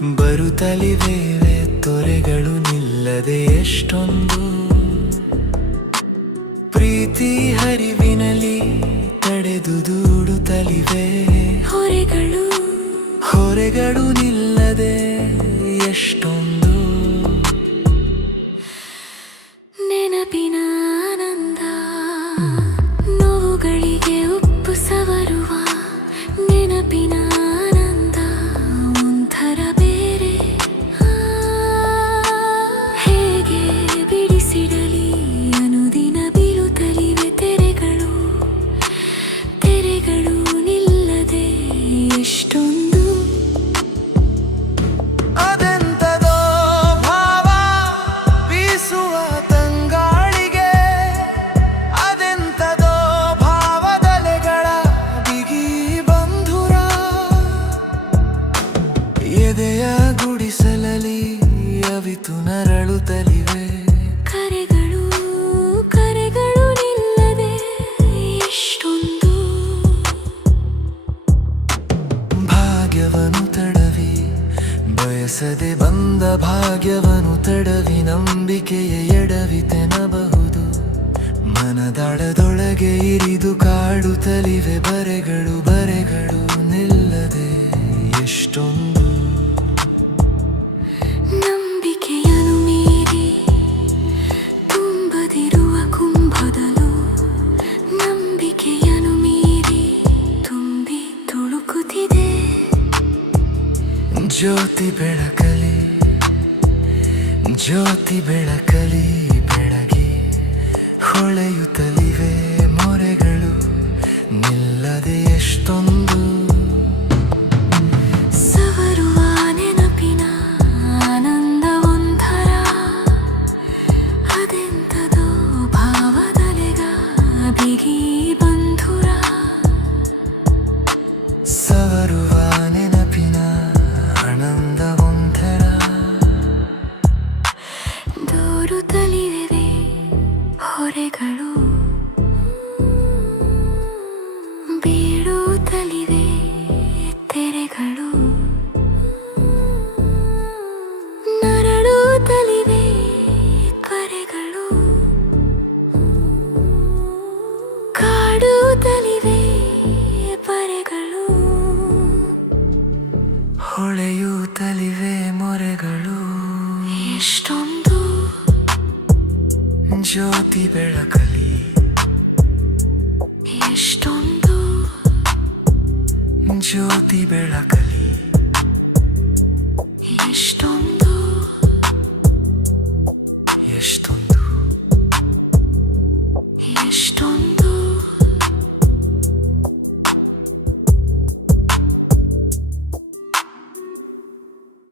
ಬರುತ್ತಲಿವೆ ತೊರೆಗಳು ನಿಲ್ಲದೆ ಎಷ್ಟೊಂದು ಪ್ರೀತಿ ಹರಿವಿನಲ್ಲಿ ತಡೆದು ದೂಡುತ್ತಲಿವೆ ಹೊರೆಗಳು ನಿಲ್ಲದೆ ಎಷ್ಟೊಂದು ನೆನಪಿನ ಆನಂದ ನೋವುಗಳಿಗೆ ಉಪ್ಪು ಸವರುವ ನೆನಪಿನ ಆನಂದ ಒಂಥರ ಬೇರೆ. ಹೇಗೆ ಬಿಡಿಸಿಡಲಿ ಅನುದಿನ ಬೀಳುತ್ತಲಿವೆ ತೆರೆಗಳು ನಿಲ್ಲದೆ ಎಷ್ಟೊಂದು. ಅದೆಂತದೋ ಭಾವ ಬೀಸುವ ತಂಗಾಳಿಗೆ, ಅದೆಂತದೋ ಭಾವದಲೆಗಳ ಬಿಗಿ ಬಂಧುರ. ಎದೆಯ ಗುಡಿಸಲಲಿ ಅವಿತು ನರಳುತ್ತಲಿವೆ ಕರೆಗಳು ನಿಲ್ಲದೆ ಎಷ್ಟೊಂದು. ಭಾಗ್ಯವನ್ನು ತಡವಿ ಬಯಸದೆ ಬಂದ ಭಾಗ್ಯವನ್ನು ತಡವಿ ನಂಬಿಕೆಯ ಎಡವಿತೆನಬಹುದು. ಮನದಾಳದೊಳಗೆ ಇರಿದು ಕಾಡುತ್ತಲಿವೆ ಬರೆಗಳು ನಿಲ್ಲದೆ ಎಷ್ಟೊಂದು. ನಂಬಿಕೆಯನ್ನು ಮೀರಿ ತುಂಬದಿರುವ ಕುಂಭದಲು ನಂಬಿಕೆಯನ್ನು ಮೀರಿ ತುಂಬಿ ತುಳುಕುತ್ತಿದೆ. ಜ್ಯೋತಿ ಬೆಳಕಲಿ ಬೆಳಗಿ ಹೊಳೆಯುತ್ತಲಿವೆ ಮೊರೆಗಳು ನಿಲ್ಲದೆ ಎಷ್ಟೊಂದು. ಸವರುವ ನೆನಪಿನ ಆನಂದ ಒಂಥರ ಅದೆಂತದೋ ಭಾವದಲೆಗ ಬಿಗಿ ಬಂಧುರ. ಸವರುವ ನೆನಪಿನ ಆನಂದ ಒಂಥರ ದೂರುತ್ತಲಿವೆ ಹೊರೆಗಳು ಬೀಳುತ್ತಲಿವೆ ತೆರೆಗಳು ನರಳುತ್ತಲಿವೆ ಕರೆಗಳು ಕಾಡುತ್ತಲಿವೆ ಪರೆಗಳು ಹೊಳೆಯುತ್ತಲಿವೆ ಮೊರೆಗಳು ಎಷ್ಟೊಂದು. ಜ್ಯೋತಿ ಬೆಳಕಲಿ ಎಷ್ಟೊಂದು ಜ್ಯೋತಿ ಬೆಳಕಲಿ ಎಷ್ಟೊಂದು ಎಷ್ಟೊಂದು ಎಷ್ಟೊಂದು.